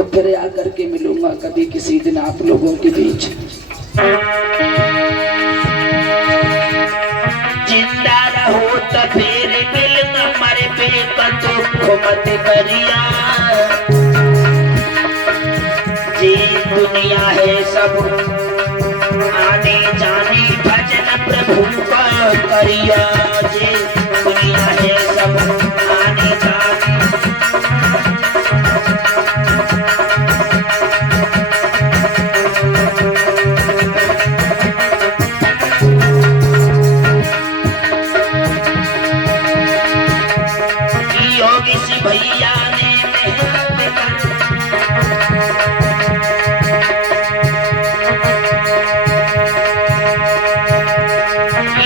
तो फिर आकर के मिलूंगा कभी किसी दिन आप लोगों के बीच। जिंदा रहो तो फिर मिलना, मरे पे तो मत करिया। जी दुनिया है सब आने जाने, भजन प्रभु का करिया। जी दुनिया है सब आने जाने। योगी सी भैया ने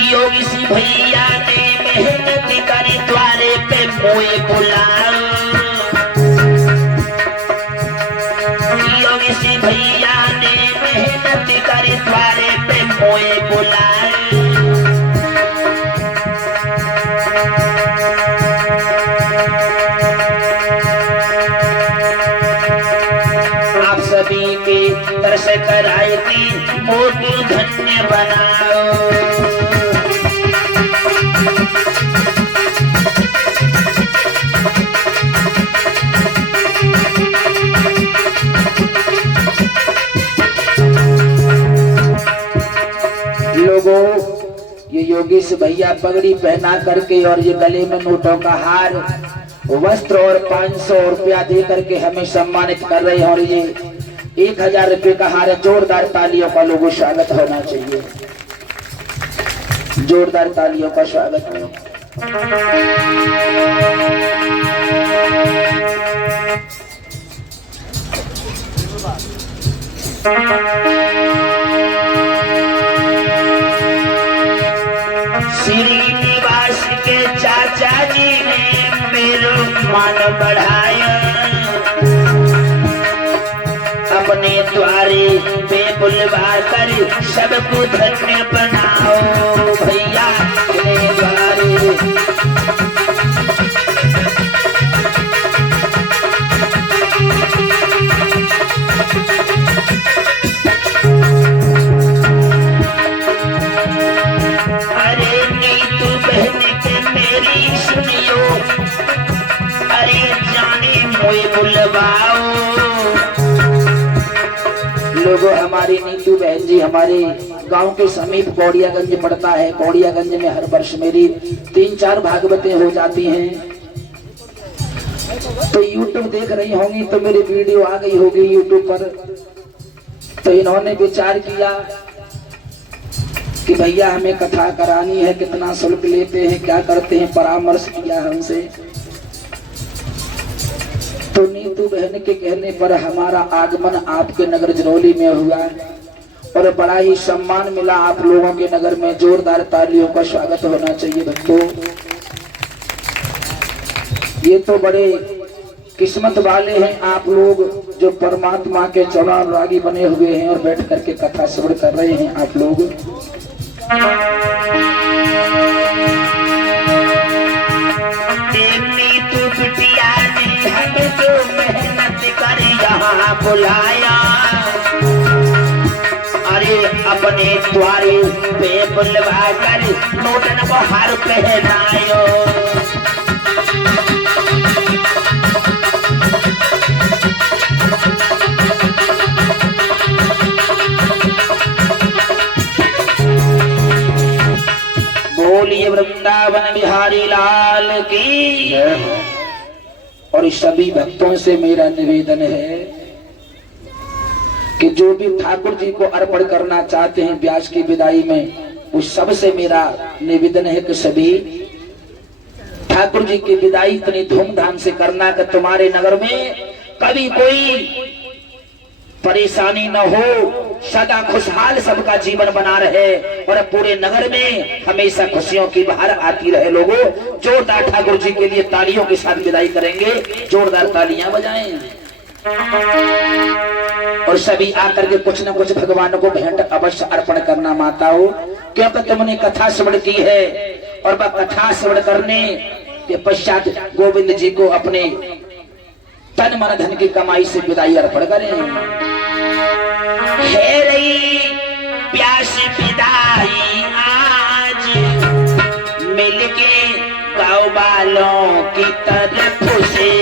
योगी सी भैया ने मेहनत करी, द्वारे पे मोए बुलाओ। योगी सी भैया ने मेहनत करी, द्वारे पे मोए बुलाओ। आप सभी के तरस कराए की मोटू धन्य बनाओ। लोगों, ये योगेश भैया पगड़ी पहना करके और ये गले में नोटों का हार, वस्त्र और 500 रुपया दे करके हमें सम्मानित कर रहे हैं। और ये 1000 रुपये का हार है। जोरदार तालियों का लोगों स्वागत होना चाहिए, जोरदार तालियों का स्वागत हो। श्रीनिवास के चाचा जी ने मेरो मान बढ़ाया। अपने द्वारे पे बुलवा कर सबको धन्य बनाओ। भैया अपने द्वारे सुनियो, अरे जाने मोए बुलवाओ। लोगों, हमारी नीतू बहन जी हमारे गांव के समीप कौड़ियागंज पड़ता है। कौड़ियागंज में हर वर्ष मेरी 3-4 भागवतें हो जाती हैं। तो YouTube देख रही होंगी तो मेरी वीडियो आ गई होगी YouTube पर। तो इन्होंने विचार किया कि भैया हमें कथा करानी है, कितना शुल्क लेते हैं, क्या करते हैं, परामर्श किया हमसे। तो नीतू बहन के कहने पर हमारा आगमन आपके नगर जरौली में हुआ और बड़ा ही सम्मान मिला आप लोगों के नगर में। जोरदार तालियों का स्वागत होना चाहिए भक्तों। ये तो बड़े किस्मत वाले हैं आप लोग जो परमात्मा के चरणानुरागी बने हुए हैं और बैठ करके कथा श्रवण कर रहे हैं आप लोग। नीतू बिटिया ने हमें जो मेहनत कर यहाँ बुलाया। अरे अपने द्वारे पे बुलवा कर नोटन को हार पहनायो। बोलिए वृंदावन बिहारी लाल की। और सभी भक्तों से मेरा निवेदन है कि जो भी ठाकुर जी को अर्पण करना चाहते हैं ब्यास की विदाई में, उस सबसे मेरा निवेदन है कि सभी ठाकुर जी की विदाई इतनी धूमधाम से करना कि तुम्हारे नगर में कभी कोई परेशानी न हो, सदा खुशहाल सबका जीवन बना रहे और पूरे नगर में हमेशा खुशियों की बहार आती रहे। लोगों, जोरदार ठाकुर जी के लिए तालियों के साथ विदाई करेंगे। जोरदार तालियां बजाएं और सभी आकर के कुछ न कुछ भगवान को भेंट अवश्य अर्पण करना माताओं, क्योंकि तुमने कथा श्रवण की है और वह कथा श्रवण करने के पश्चात गोविंद जी को अपने तन मन धन की कमाई से विदाई अर्पण करें। है रही प्यास विदाई आज मिलके गाँव वालों की तरफ से।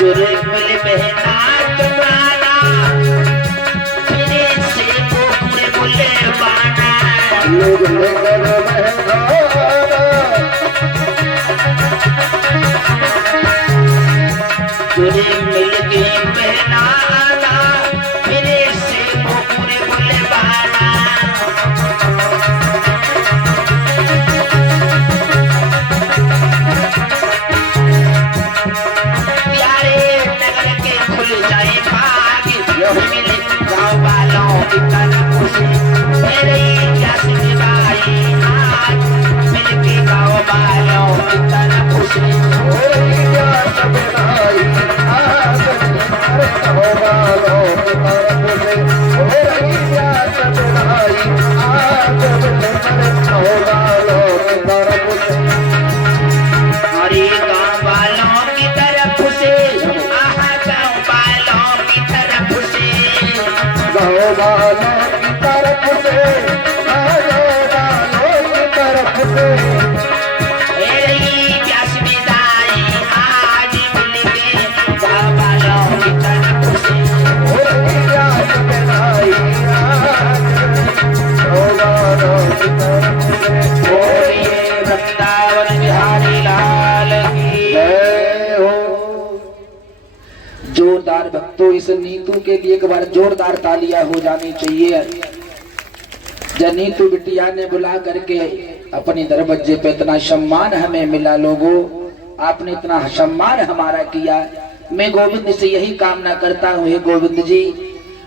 जुर्म बहना तुम्हारा लोग लेकर महंगाना तुझे मिल के पहनाना मेरे से पूरे बोले बाना प्यारे नगर के खुल जाए भाग मिले गाँव वालों की तरफ से मेरे प्यास निभाई आज मिल के गाँव वालों की तरफ से सब नाई आज होगा लोग तरफ से हो रही सब नाई आज होगा लोग तरफ से हमारे गाँव वालों की तरफ से आहा गाँव वालों की तरफ से गाँव वालों की तरफ से गाँव वालों की तरफ से मेरी प्यास विदाई आज मिल के गाँव वालों की तरफ से हो रही सब नाई आज होगा लोग तरफ से बोलिए वृंदावन बिहारी लाल की जय हो। जोरदार भक्तों, इस नीतू के लिए एक बार जोरदार तालियां हो जानी चाहिए। जब नीतू बिटिया ने बुला करके अपने दरवाजे पे इतना सम्मान हमें मिला, लोगों आपने इतना सम्मान हमारा किया। मैं गोविंद से यही कामना करता हूँ, हे गोविंद जी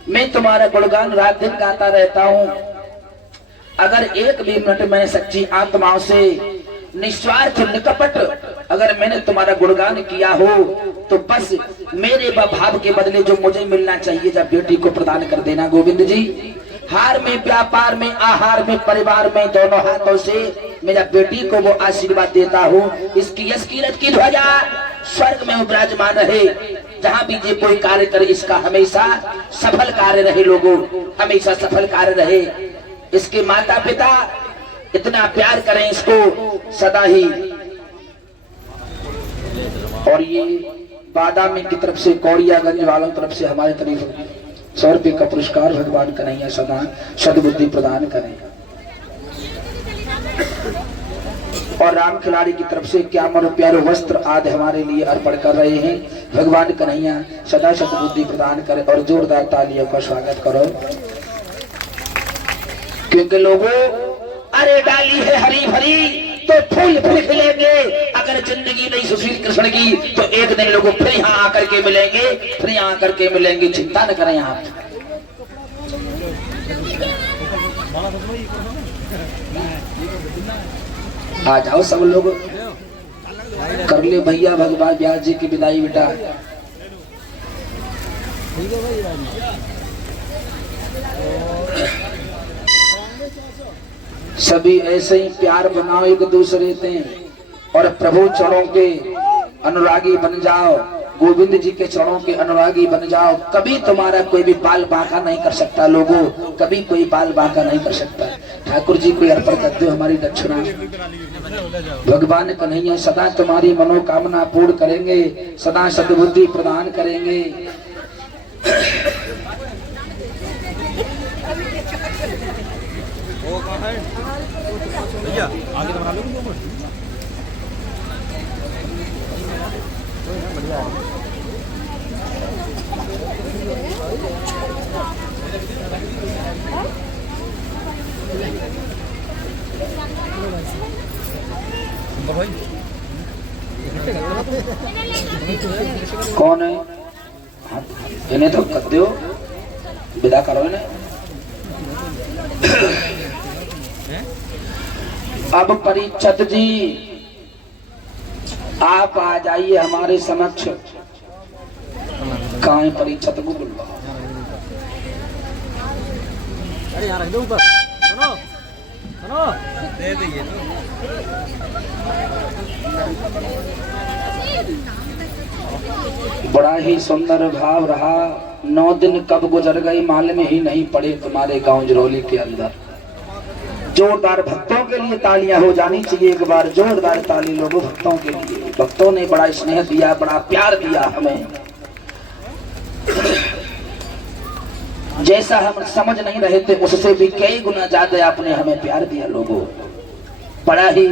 मैं तुम्हारा गुणगान रात दिन गाता रहता हूँ। अगर एक भी मिनट में सच्ची आत्माओं से निस्वार्थ निकपट अगर मैंने तुम्हारा गुणगान किया हो तो बस मेरे भाव के बदले जो मुझे मिलना चाहिए जब बेटी को प्रदान कर देना गोविंद जी। हार में, व्यापार में, आहार में, परिवार में, दोनों हाथों से मेरा बेटी को वो आशीर्वाद देता हूँ। इसकी यश कीरत की ध्वजा स्वर्ग में विराजमान रहे। जहाँ भी ये कोई कार्य करे इसका हमेशा सफल कार्य रहे, लोगों हमेशा सफल कार्य रहे। इसके माता पिता इतना प्यार करें इसको सदा ही। और ये बादामी की तरफ से, कौड़ियागंज वालों की तरफ से हमारे तरफ 100 रुपये का पुरस्कार भगवान कन्हैया सदा सद्बुद्धि प्रदान करें। और राम खिलाड़ी की तरफ से 51 प्यारे वस्त्र आदि हमारे लिए अर्पण कर रहे हैं। भगवान कन्हैया सदा सद्बुद्धि प्रदान करें और जोरदार तालियों का स्वागत करो। क्योंकि लोगों अरे डाली है हरी भरी तो फूल फिर खिलेंगे। अगर जिंदगी नहीं सुशील कृष्ण की तो एक दिन लोगों फिर यहाँ आकर के मिलेंगे, फिर यहाँ आकर के मिलेंगे। चिंता न करें आप। आ जाओ सब लोग, कर ले भैया भगवान व्यास जी की विदाई बेटा। सभी ऐसे ही प्यार बनाओ एक दूसरे से और प्रभु चरणों के अनुरागी बन जाओ, गोविंद जी के चरणों के अनुरागी बन जाओ। कभी तुम्हारा कोई भी बाल बांका नहीं कर सकता लोगों, कभी कोई बाल बांका नहीं कर सकता। ठाकुर जी को अर्पण करते हो हमारी दक्षिणा। भगवान कन्हैया सदा तुम्हारी मनोकामना पूर्ण करेंगे, सदा सद्बुद्धि प्रदान करेंगे। भैया आगे बना लो। कौन है? इन्हें तो कर दो, विदा करो इन्हें। अब परीक्षित जी आप आ जाइए हमारे समक्ष। कहाँ है परीक्षित को बुलवा। अरे यार रख दो ऊपर, सुनो सुनो दे दीजिए तो। बड़ा ही सुंदर भाव रहा। 9 दिन कब गुजर गए मालूम ही नहीं पड़े तुम्हारे गांव जरौली के अंदर। जोरदार भक्तों के लिए तालियां हो जानी चाहिए। एक बार जोरदार ताली लोगों भक्तों के लिए। भक्तों ने बड़ा स्नेह दिया, बड़ा प्यार दिया हमें। जैसा हम समझ नहीं रहे थे उससे भी कई गुना ज्यादा आपने हमें प्यार दिया लोगों। बड़ा ही।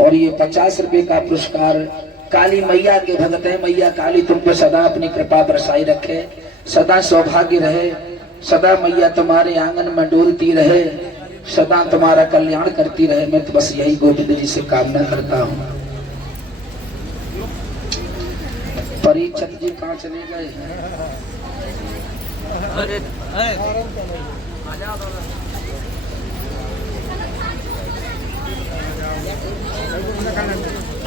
और ये 50 रुपए का पुरस्कार काली मैया के भगत है। मैया काली तुम पे सदा अपनी कृपा बरसाई रखे, सदा सौभाग्य रहे, सदा मैया तुम्हारे आंगन में डोलती रहे, सदा तुम्हारा कल्याण करती रहे। मैं तो बस यही गोविंद जी से कामना करता हूँ। परीक्षक जी कहाँ चले गए हैं?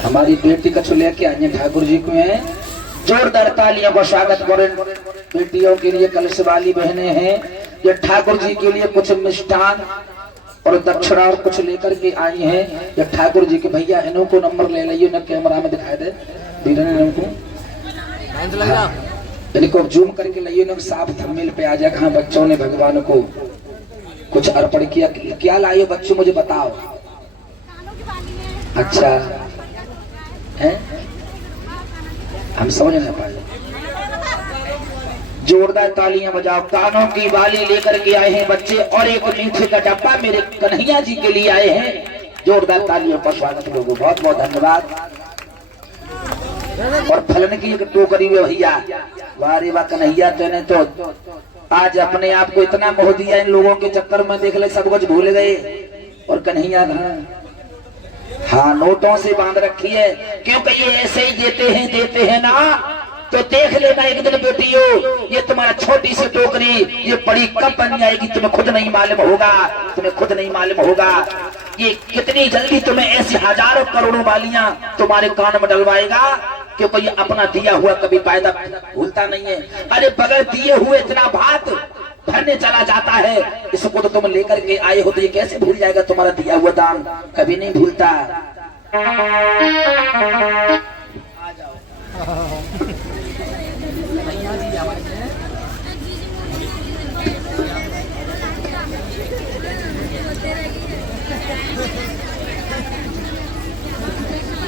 हमारी बेटी का छुले के अन्य ठाकुर जी को है। जोरदार तालियों का स्वागत करें। बेटियों के लिए कलश वाली बहनें हैं, ये ठाकुर जी के लिए कुछ मिष्ठान और दक्षिणा और कुछ लेकर के आई हैं। ये ठाकुर जी के भैया इन्हों को नंबर ले लियो ना, कैमरा में दिखाई दे धीरे इनको। इनको जूम करके लाइए ना, साफ थंबनेल पे आ जाए। हाँ, बच्चों ने भगवान को कुछ अर्पण किया। क्या लाइयो बच्चों मुझे बताओ। अच्छा है, हम समझ नहीं पाए। जोरदार तालियां बजाओ। कानों की बाली लेकर के आए हैं बच्चे और एक मीठे का डब्बा मेरे कन्हैया जी के लिए आए हैं। जोरदार तालियों का स्वागत लोगों, बहुत बहुत धन्यवाद। और फलन की एक टोकरी में भैया, वारे वाह कन्हैया तेने तो आज अपने आप को इतना मोह दिया, इन लोगों के चक्कर में देख ले सब कुछ भूल गए। और कन्हैया हाँ नोटों से बांध रखी है, क्योंकि ये ऐसे ही देते हैं ना। तो देख लेना एक दिन बेटियों, ये तुम्हारा छोटी सी टोकरी ये बड़ी कब बन जाएगी तुम्हें खुद नहीं मालूम होगा, तुम्हें खुद नहीं मालूम होगा। ये कितनी जल्दी तुम्हें ऐसी हजारों करोड़ों वालियां तुम्हारे कान में डलवाएगा, क्योंकि ये अपना दिया हुआ कभी वायदा भूलता नहीं है। अरे बगैर दिए हुए इतना भात भरने चला जाता है, इसको तो तुम लेकर के आए हो, तो ये कैसे भूल जाएगा तुम्हारा दिया हुआ दान, कभी नहीं भूलता।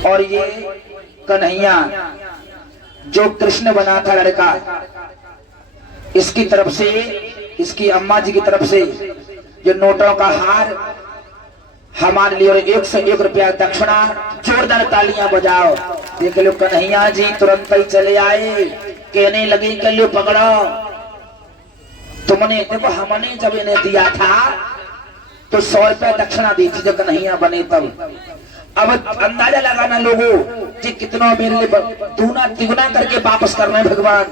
और ये कन्हैया जो कृष्ण बना था लड़का, इसकी तरफ से, इसकी अम्मा जी की तरफ से जो नोटों का हार हमारे लिए, और 101 रुपया दक्षिणा। जोरदार तालियां बजाओ। देख लो कन्हैया जी तुरंत ही चले आए, कहने लगे कि लो पकड़ो। तुमने देखो हमने जब इन्हें दिया था तो 100 रुपया दक्षिणा दी थी जब कन्हैया बने तब। अब अंदाजा लगाना लोगों कि कितना मेरे लिए दूना तिगुना करके वापस करना है भगवान,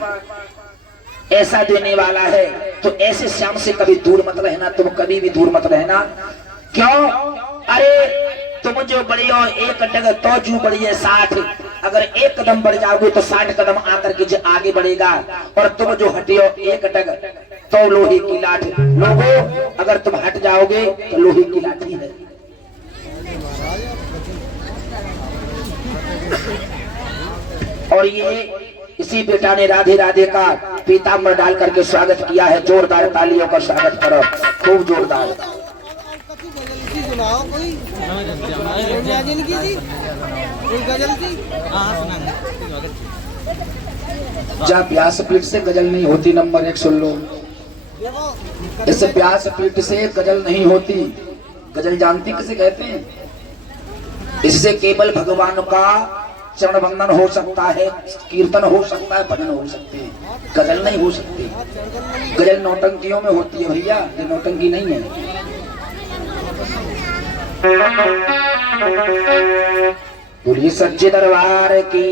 ऐसा देने वाला है। तो ऐसे श्याम से कभी दूर मत रहना, तुम कभी भी दूर मत रहना। क्यों? अरे तुम जो बड़ी हो एक डग तो जू बड़ी है 60, अगर एक कदम बढ़ जाओगे तो 60 कदम आकर के जो आगे बढ़ेगा। और तुम जो हटियो एक डग तो लोहे की लाठी। लोगों अगर तुम हट जाओगे तो लोहे की लाठी है। और ये इसी बेटा ने राधे राधे का पीताम्बर डाल करके स्वागत किया है। जोरदार तालियों का स्वागत करो, खूब जोरदार। जहाँ व्यासपीठ से गजल नहीं होती, नंबर 1 सुन लो। इस व्यासपीठ से गजल नहीं होती। गजल जानती किसे कहते हैं? इससे केवल भगवान का चरण वंदन हो सकता है, कीर्तन हो सकता है, भजन हो सकते हैं, गजल नहीं हो सकती। गजल नौटंकियों में होती है भैया, ये नौटंकी नहीं है। बोलिए सच्चे दरबार की।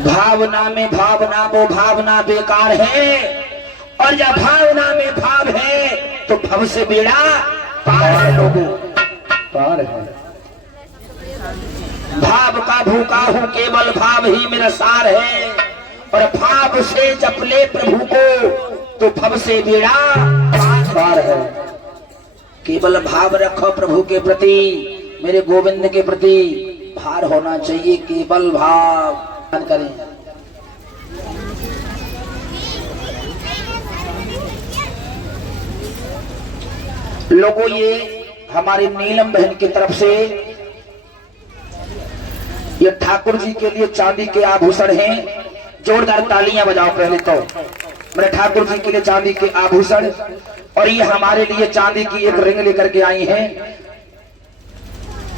भावना में भावना, वो भावना बेकार है। और जब भावना में भाव है तो भव से बेड़ा पार है लोगों, पार है। भाव का भूखा हूँ, केवल भाव ही मेरा सार है। और भाव से जप ले प्रभु को तो भव से बेड़ा पार है। केवल भाव रखो प्रभु के प्रति, मेरे गोविंद के प्रति भार होना चाहिए। केवल भाव करें। लोगों ये हमारी नीलम बहन की तरफ से ये ठाकुर जी के लिए चांदी के आभूषण हैं। जोरदार तालियां बजाओ पहले तो मेरे ठाकुर जी के लिए चांदी के आभूषण। और ये हमारे लिए चांदी की एक रिंग लेकर के आई हैं।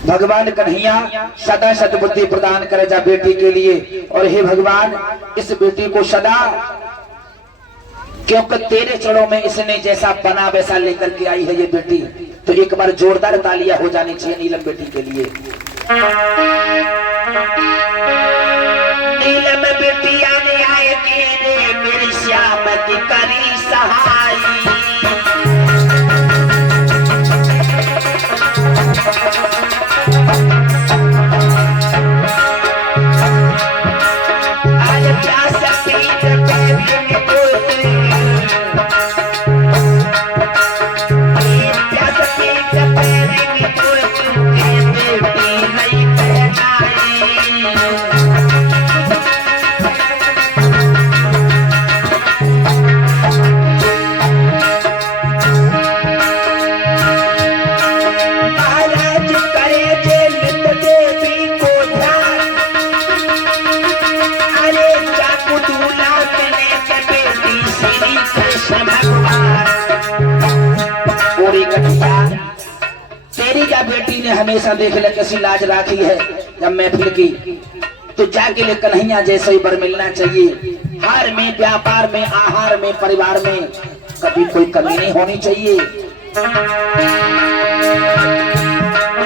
भगवान कन्हैया सदा सद्बुद्धि प्रदान करे जा बेटी के लिए। और हे भगवान इस बेटी को सदा, क्योंकि तेरे चरणों में इसने जैसा बना वैसा लेकर के आई है ये बेटी। तो एक बार जोरदार तालियां हो जानी चाहिए नीलम बेटी के लिए। नीलम बेटिया ने आए रे मेरी श्याम की करी सहाई। आज प्यास पीत पैरी पोती, प्यास पीत पैरी पोती बेटी नहीं पहनाई। महाराज करे जे नित देवी को ध्यान, अरे चाकू दूल्हा कने के बेटी श्री कृष्ण भगवान। पूरी कन्हैया तेरी क्या बेटी ने हमेशा देख ले कैसी लाज राखी है जब महफिल की। तो जाके ले कन्हैया जैसे ही बर मिलना चाहिए। हार में, व्यापार में, आहार में, परिवार में कभी कोई कमी नहीं होनी चाहिए।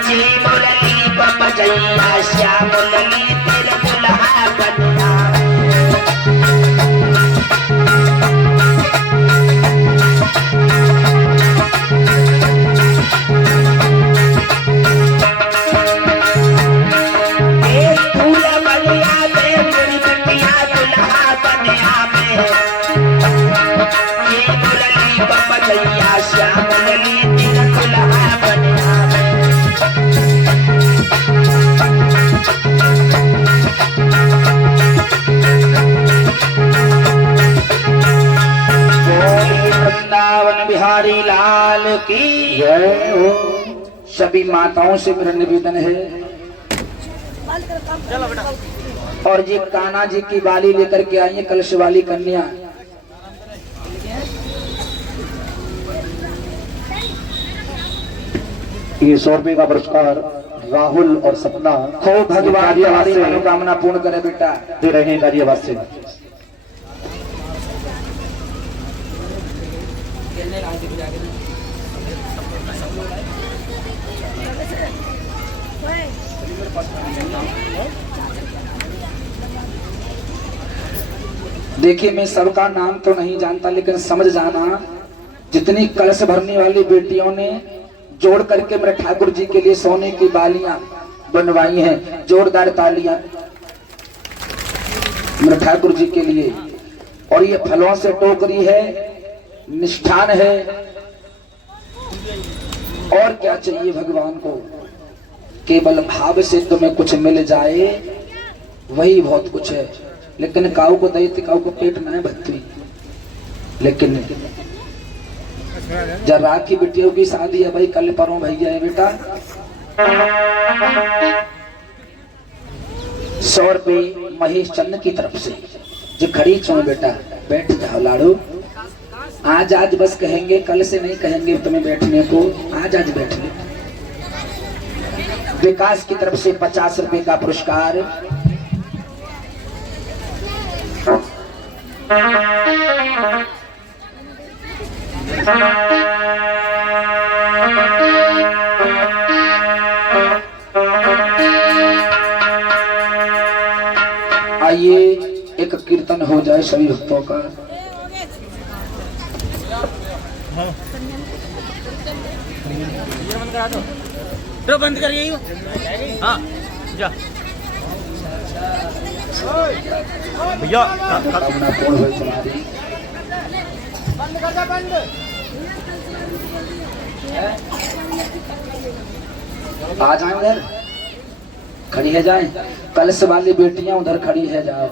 जी मुरली बजैया श्याम मुरली तेरे दुल्हा बनिया। एक फूल बलिया में मेरी बिटिया दुल्हा बनिया में। जी मुरली बजैया श्याम मुरली तेरे दुल्हा बनिया में। बोलिए वृंदावन बिहारी लाल की जय हो। सभी माताओं से मेरा निवेदन है। और ये कान्हा जी की बाली लेकर के आई है कलश वाली कन्या। ये 100 रुपए का पुरस्कार राहुल और सपना हो भगवान हमारी मनोकामना पूर्ण करे बेटा। दे रहे हैं गाजियाबाद से। देखिए मैं सबका नाम तो नहीं जानता, लेकिन समझ जाना जितनी कलश भरने वाली बेटियों ने जोड़ करके मेरे ठाकुर जी के लिए सोने की बालियां बनवाई हैं। जोरदार तालियां मेरे ठाकुर जी के लिए। और ये फलों से टोकरी है, निष्ठान है। और क्या चाहिए भगवान को? केवल भाव से तुम्हें कुछ मिल जाए वही बहुत कुछ है। लेकिन काऊ को दैत्य काऊ को पेट ना है भत्ती। लेकिन जब राखी बिटियों की शादी है भाई, कल परों भैया है बेटा। 100 रुपए महेश चंद की तरफ से जो खड़ी चो बेटा। बैठ जाओ लाड़ू। आज आज बस कहेंगे, कल से नहीं कहेंगे तुम्हें बैठने को। आज आज बैठ ले। विकास की तरफ से 50 रुपए का पुरस्कार। आइए एक कीर्तन हो जाए सभी भक्तों का। तो बंद करिए। हाँ जा भैया अपना पूर्ण हो तुम्हारी। बंद कर दे, बंद। आ जाए उधर खड़ी है जाए। कलश वाली बेटियां उधर खड़ी है जाओ।